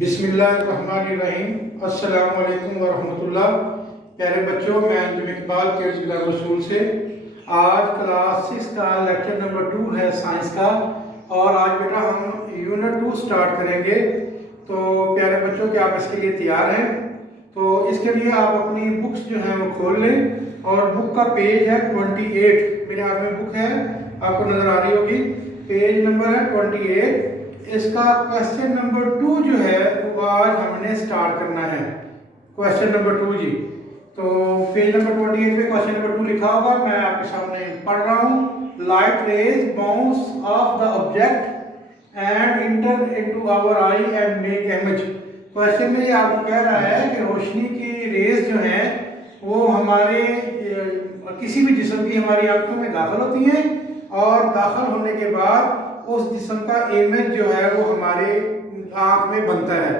बिस्मिल्लाहिर्रहमानिर्रहीम। अस्सलाम वालेकुम वरहमतुल्लाह। प्यारे बच्चों, मैं Anjum Iqbal kids grammar school से आज क्लास 6 का लेक्चर नंबर 2 है साइंस का, और आज बेटा हम यूनिट 2 स्टार्ट करेंगे। तो प्यारे बच्चों, क्या आप इसके लिए तैयार हैं? तो इसके लिए आप अपनी बुक्स जो हैं वो खोल लें, और बुक का पेज है 28। मेरे हाथ में बुक है, आपको नज़र आ रही होगी। पेज नंबर है 28। इसका क्वेश्चन नंबर 2 जो है वो आज हमने स्टार्ट करना है। क्वेश्चन नंबर 2 जी। तो पेज नंबर 28 पे क्वेश्चन नंबर 2 लिखा होगा, मैं आपके सामने पढ़ रहा हूँ। Light rays bounce off the object and enter into our eye and make image. Question में ये आपको कह रहा है कि रोशनी की रेज जो है वो हमारे किसी भी जिस्म की हमारी आंखों में दाखिल होती हैं, और दाखिल होने के बाद उस जिस्म का इमेज जो है वो हमारे आंख में बनता है।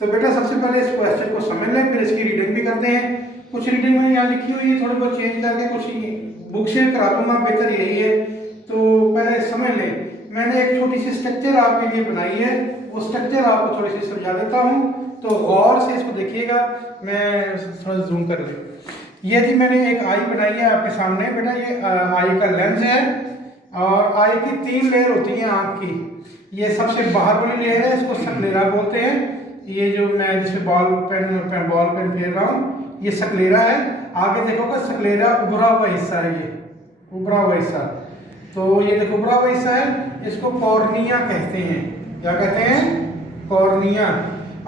तो बेटा सबसे पहले इस क्वेश्चन को समझ लें, फिर इसकी रीडिंग भी करते हैं। कुछ रीडिंग में यहाँ लिखी हुई है, थोड़ी बहुत चेंज करके कुछ बुक से करा दूंगा, बेहतर यही है। तो पहले समझ लें, मैंने एक छोटी सी स्ट्रक्चर आपके लिए बनाई है, वो स्ट्रक्चर आपको थोड़ी सी समझा देता हूँ, तो गौर से इसको देखिएगा। मैं थोड़ा जूम कर ले। ये जी मैंने एक आई बनाई है आपके सामने। बेटा ये आई का लेंस है, और आई की 3 लेयर होती हैं आँख की। ये सबसे बाहर वाली लेयर है, इसको सक्लेरा बोलते हैं। ये जो मैं जिसमें बॉल पेन फेर रहा हूँ, ये सक्लेरा है। आगे देखोगे सक्लेरा उभरा हुआ हिस्सा है, ये उभरा हुआ हिस्सा। तो ये देखो उभरा हुआ हिस्सा है, इसको कॉर्निया कहते हैं। क्या कहते हैं? कॉर्निया।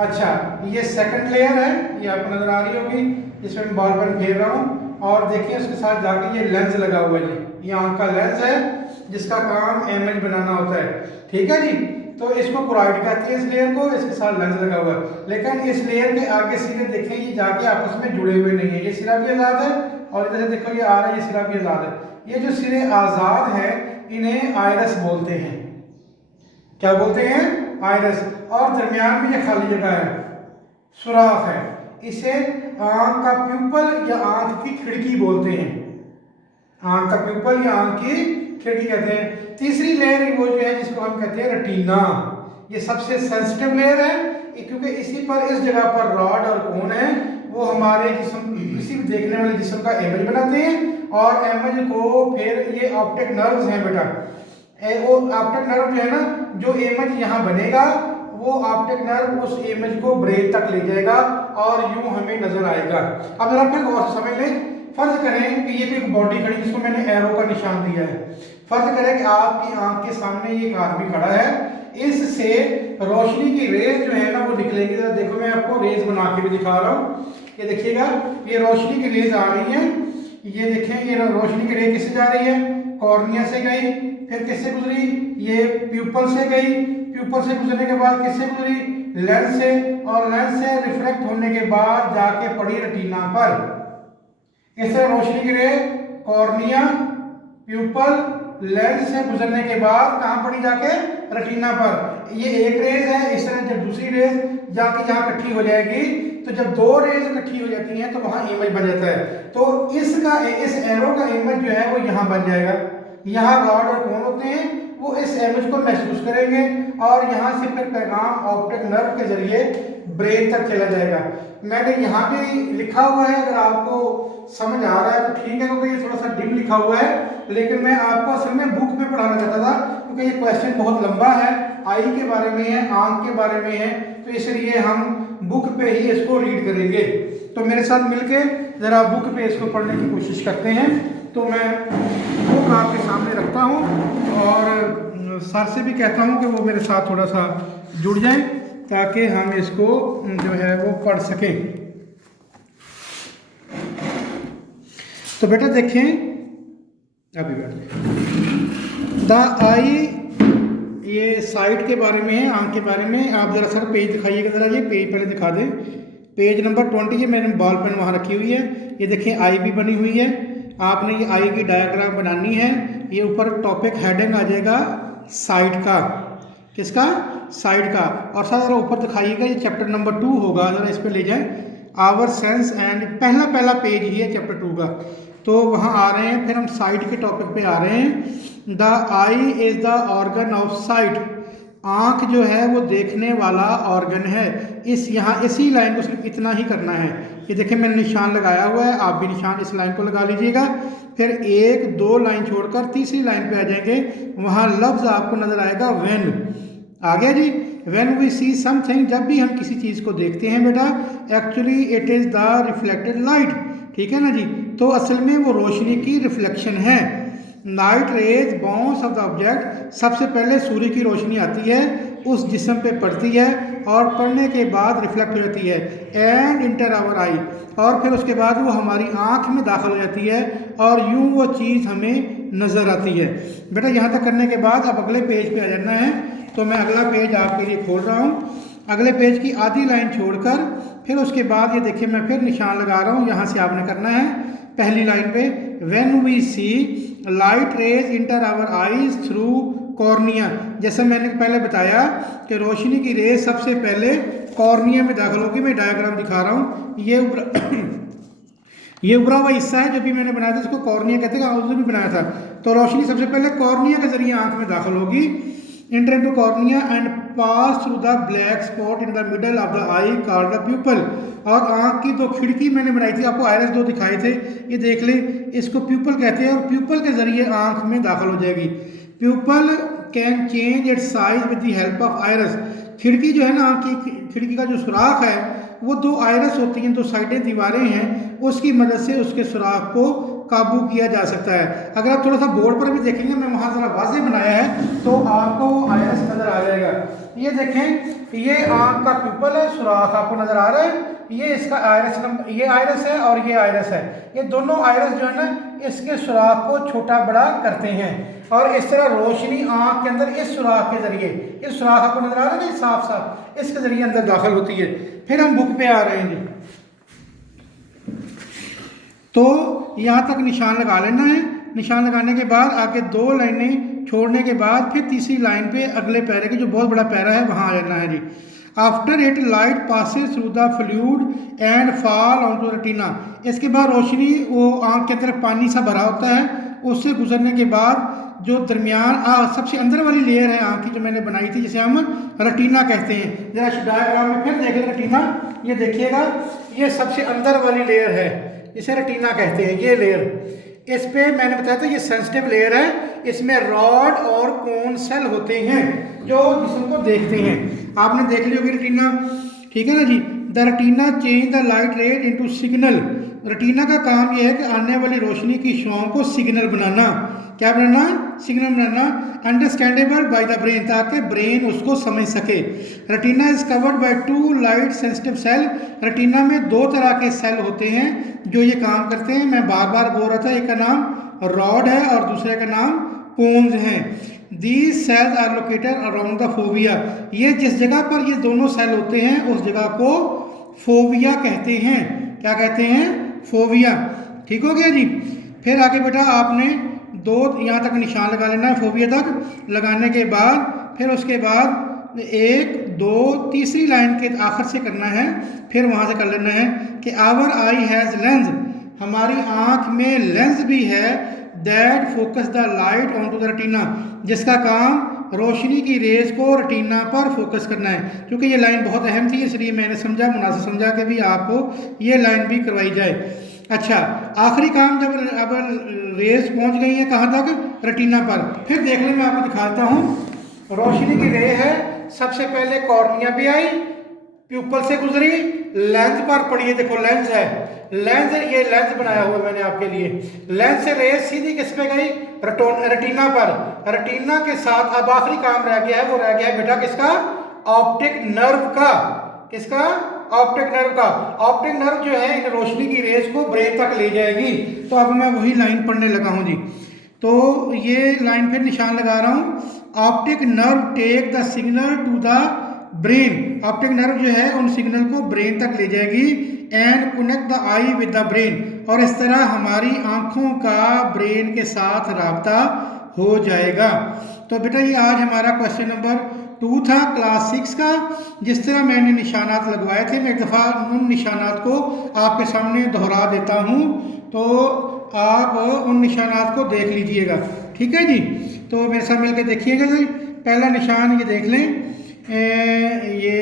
अच्छा, ये सेकंड लेयर है, ये आपको नजर आ रही होगी, जिसमें मैं बॉल पेन फेर रहा हूँ। और देखिए उसके साथ जाके ये लेंस लगा हुआ है जी, ये आँख का लेंस है जिसका काम इमेज बनाना होता है। ठीक है जी। तो इसको कोराइड कहते हैं इस लेयर को, इसके साथ लेंस लगा हुआ है। लेकिन इस लेयर के आगे सिरे देखें, ये जाके आपस में जुड़े हुए नहीं है। ये सिरा भी आज़ाद है, और इधर देखो ये आ रहा है, ये सिरा भी आज़ाद है। ये जो सिरे आज़ाद है इन्हें आइरस बोलते हैं। क्या बोलते हैं? आइरस। और दरमियान में ये खाली जगह है, सुराख है। इसे आँख का प्यूपल या आँख की खिड़की बोलते हैं। आँख का प्यूपल या आँख की खिड़की कहते हैं। तीसरी लेयर वो जो है जिसको हम कहते हैं रेटिना। ये सबसे सेंसिटिव लेयर है, क्योंकि इसी पर, इस जगह पर रॉड और कोन है, वो हमारे जिस्म, किसी भी देखने वाले जिस्म का इमेज बनाते हैं। और इमेज को फिर ये ऑप्टिक नर्व्स हैं बेटा, वो ऑप्टिक नर्व जो है ना, जो इमेज यहाँ बनेगा वो ऑप्टिक नर्व उस इमेज को ब्रेन तक ले जाएगा, और यूं हमें नजर आएगा। अब जरा फिर गौर से समझ लें। फर्ज करें कि ये भी एक बॉडी खड़ी, जिसको मैंने एरो का निशान दिया है। फर्ज करें कि आपकी आंख के सामने ये एक आदमी खड़ा है, इससे रोशनी की रेज जो है ना वो निकलेंगी। जरा देखो, मैं आपको रेज बना के भी दिखा रहा हूँ। ये देखिएगा, ये रोशनी की रेज आ रही है। ये देखें, ये रोशनी की रेज किससे जा रही है? कॉर्निया से गई, फिर किससे गुजरी? ये प्यूपल से गई, प्यूपल से गुजरने के बाद किससे गुजरी? लेंस से, और लेंस से रिफ्लेक्ट होने के बाद जाके पड़ी रेटिना पर। इस तरह रोशनी की रे कॉर्निया, प्यूपल, लेंस से गुजरने के बाद कहाँ पड़ी? जाके रेटिना पर। ये एक रेज है। इस तरह जब दूसरी रेज जाके यहाँ इकट्ठी हो जाएगी, तो जब 2 रेज इकट्ठी हो जाती हैं तो वहाँ इमेज बन जाता है। तो इसका, इस एरो का इमेज जो है वो यहाँ बन जाएगा। यहाँ रॉड और कोन होते हैं, वो इस इमेज को महसूस करेंगे, और यहाँ से फिर पैगाम ऑप्टिक नर्व के जरिए ब्रेन तक चला जाएगा। मैंने यहाँ भी लिखा हुआ है, अगर आपको समझ आ रहा है तो ठीक है, क्योंकि ये थोड़ा सा डिम लिखा हुआ है। लेकिन मैं आपको असल में बुक में पढ़ाना चाहता था, क्योंकि ये क्वेश्चन बहुत लंबा है, आई के बारे में है, आँख के बारे में है, तो इसलिए हम बुक पे ही इसको रीड करेंगे। तो मेरे साथ मिलके ज़रा बुक पे इसको पढ़ने की कोशिश करते हैं। तो मैं बुक आपके सामने रखता हूँ, और सर से भी कहता हूँ कि वो मेरे साथ थोड़ा सा जुड़ जाएं, ताकि हम इसको जो है वो पढ़ सकें। तो बेटा देखें, अभी बैठ द आई, ये साइट के बारे में है, आँख के बारे में। आप जरा सर पेज दिखाइएगा, जरा ये पेज पहले दिखा दें। पेज नंबर 20, ये मैंने बॉल पेन वहाँ रखी हुई है। ये देखिए आई भी बनी हुई है। आपने ये आई की डायग्राम बनानी है। ये ऊपर टॉपिक हेडिंग आ जाएगा साइट का। किसका? साइट का। और सर जरा ऊपर दिखाइएगा, ये चैप्टर नंबर 2 होगा, जरा इस पर ले जाएं। आवर सेंस एंड, पहला पेज ही है चैप्टर 2 का। तो वहाँ आ रहे हैं, फिर हम साइट के टॉपिक पे आ रहे हैं। The I is the organ of site. आँख जो है वो देखने वाला ऑर्गन है। इस यहाँ इसी लाइन को सिर्फ इतना ही करना है। ये देखिए मैंने निशान लगाया हुआ है, आप भी निशान इस लाइन को लगा लीजिएगा। फिर 1-2 लाइन छोड़कर तीसरी लाइन पे आ जाएंगे, वहाँ लफ्ज़ आपको नज़र आएगा व्हेन। आ गया जी। व्हेन वी सी समथिंग, जब भी हम किसी चीज़ को देखते हैं बेटा, actually it is the reflected light. ठीक है ना जी। तो असल में वो रोशनी की रिफ्लेक्शन है। Light rays bounce off the object, सबसे पहले सूर्य की रोशनी आती है, उस जिस्म पे पड़ती है और पड़ने के बाद रिफ्लेक्ट हो जाती है एंड इंटर आवर आई, और फिर उसके बाद वो हमारी आँख में दाखिल हो जाती है और यूं वो चीज़ हमें नज़र आती है। बेटा यहाँ तक करने के बाद अब अगले पेज पे आ जाना है। तो मैं अगला पेज आपके लिए खोल रहा हूँ। अगले पेज की आधी लाइन छोड़कर फिर उसके बाद ये देखिए मैं फिर निशान लगा रहा हूँ। यहाँ से आपने करना है पहली लाइन पे, when we see light rays enter our eyes through cornea. जैसे मैंने पहले बताया कि रोशनी की रेज सबसे पहले कॉर्निया में दाखिल होगी। मैं डायग्राम दिखा रहा हूँ। ये उभरा हुआ हिस्सा है जो भी मैंने बनाया था, इसको कॉर्निया कहते हैं, उसने भी बनाया था। तो रोशनी सबसे पहले कॉर्निया के जरिए आंख में दाखिल होगी, inter into cornea and pass through the black spot in the middle of the I called the pupal. और आंख की 2 खिड़की मैंने बनाई थी, आपको आयरस 2 दिखाए थे, ये देख ले, इसको प्यूपल कहते हैं और प्यूपल के जरिए आंख में दाखिल हो जाएगी। Pupil can change its size with the help of iris. खिड़की जो है ना, आंख की खिड़की का जो सुराख है वो 2 आयरस होती हैं, 2 साइडें दीवारें हैं, उसकी मदद से उसके सुराख को काबू किया जा सकता है। अगर आप थोड़ा सा बोर्ड पर भी देखेंगे, मैं वहाँ ज़रा वाज़े बनाया है तो आपको आयरस नज़र आ जाएगा। ये देखें, ये आँख का प्यूपल है, सुराख आपको नज़र आ रहा है, ये इसका आयरस नंबर, ये आयरस है और ये आयरस है। ये दोनों आयरस जो है ना, इसके सुराख को छोटा बड़ा करते हैं और इस तरह रोशनी आँख के अंदर इस सुराख के जरिए, इस सुराख आपको नज़र आ रहा है ना साफ साफ, इसके जरिए अंदर दाखिल होती है। फिर हम बुक पे आ रहे हैं जी। तो यहाँ तक निशान लगा लेना है। निशान लगाने के बाद आगे 2 लाइनें छोड़ने के बाद फिर तीसरी लाइन पे अगले पैरे की जो बहुत बड़ा पैरा है वहाँ आ जाना है जी। After it light passes through the fluid and fall on to retina. इसके बाद रोशनी वो आँख के अंदर पानी सा भरा होता है, उससे गुजरने के बाद जो दरमियान सबसे अंदर वाली लेयर है आँख की जो मैंने बनाई थी, जिसे हम रेटिना कहते हैं। जरा डायग्राम में फिर देख लें रेटिना, ये देखिएगा, ये सबसे अंदर वाली लेयर है, इसे रेटिना कहते हैं। ये लेयर, इस पे मैंने बताया था ये सेंसिटिव लेयर है, इसमें रॉड और कोन सेल होते हैं जो जिस्म को देखते हैं। आपने देख ली होगी रेटिना, ठीक है ना जी। The retina change the light rays into signal. Retina का काम यह है कि आने वाली रोशनी की शुआओं को सिग्नल बनाना। क्या बनाना? सिग्नल बनाना। अंडरस्टैंडेबल बाय द ब्रेन, ताकि ब्रेन उसको समझ सके। Retina is covered by 2 light sensitive cell. Retina में 2 तरह के सेल होते हैं जो ये काम करते हैं। मैं बार बार बोल रहा था, एक का नाम रॉड है और दूसरे का नाम कोन्स हैं। These cells are located around the fovea. ये जिस जगह पर ये दोनों सेल होते हैं उस जगह को फोविया कहते हैं। क्या कहते हैं? फोविया। ठीक हो गया जी। फिर आगे बेटा आपने 2 यहाँ तक निशान लगा लेना है, फोविया तक लगाने के बाद फिर उसके बाद 1, 2 तीसरी लाइन के आखिर से करना है, फिर वहाँ से कर लेना है कि आवर आई हैज़ लेंस। हमारी आँख में लेंस भी है, that focus the light on to the retina, जिसका काम रोशनी की रेज को रेटिना पर फोकस करना है। क्योंकि ये लाइन बहुत अहम थी, इसलिए मैंने समझा, मुनासिब समझा कि भी आपको ये लाइन भी करवाई जाए। अच्छा, आखिरी काम जब अब रेज पहुंच गई है कहाँ तक? रेटिना पर। फिर देख लें, मैं आपको दिखाता हूँ। रोशनी की रे है, सबसे पहले कॉर्निया भी आई, प्यूपल से गुजरी, लेंस पर पड़ी है। देखो लेंस है, लेंस, ये लेंस बनाया हुआ मैंने आपके लिए। लेंस से रेज सीधी किस पे गई? रेटिना पर। रेटिना के साथ अब आखिरी काम रह गया है, वो रह गया है बेटा किसका? ऑप्टिक नर्व का। किसका? ऑप्टिक नर्व का। ऑप्टिक नर्व जो है इन रोशनी की रेज को ब्रेन तक ले जाएगी। तो अब मैं वही लाइन पढ़ने लगा हूँ जी। तो ये लाइन फिर निशान लगा रहा हूँ। Optic nerve take the signal to the brain. Optic nerve जो है उन सिग्नल को ब्रेन तक ले जाएगी and connect the eye with the brain, और इस तरह हमारी आँखों का ब्रेन के साथ राब्ता हो जाएगा। तो बेटा ये आज हमारा क्वेश्चन नंबर 2 था क्लास 6 का। जिस तरह मैंने निशानात लगवाए थे, मैं एक दफ़ा उन निशानात को आपके सामने दोहरा देता हूँ, तो आप उन निशानात को देख लीजिएगा। ठीक है जी। तो मेरे साथ मिलकर देखिएगा जी। पहला निशान ये देख लें, ये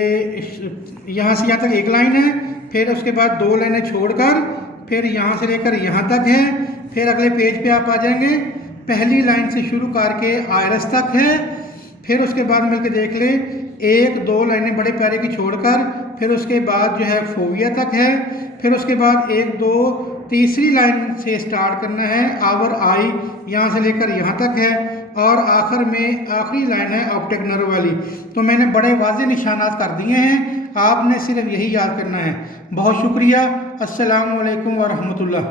यहाँ से यहाँ तक एक लाइन है, फिर उसके बाद दो लाइनें छोड़कर फिर यहाँ से लेकर यहाँ तक है। फिर अगले पेज पे आप आ जाएंगे, पहली लाइन से शुरू करके आयरस तक है। फिर उसके बाद मिलकर देख लें, एक दो लाइनें बड़े प्यारे की छोड़कर फिर उसके बाद जो है फोविया तक है। फिर उसके बाद एक दो तीसरी लाइन से स्टार्ट करना है, आवर आई यहाँ से लेकर यहाँ तक है, और आखिर में आखिरी लाइन है ऑप्टिक नर्व वाली। तो मैंने बड़े वाज़ेह निशानात कर दिए हैं, आपने सिर्फ यही याद करना है। बहुत शुक्रिया। अस्सलामु अलैकुम व रहमतुल्लाह।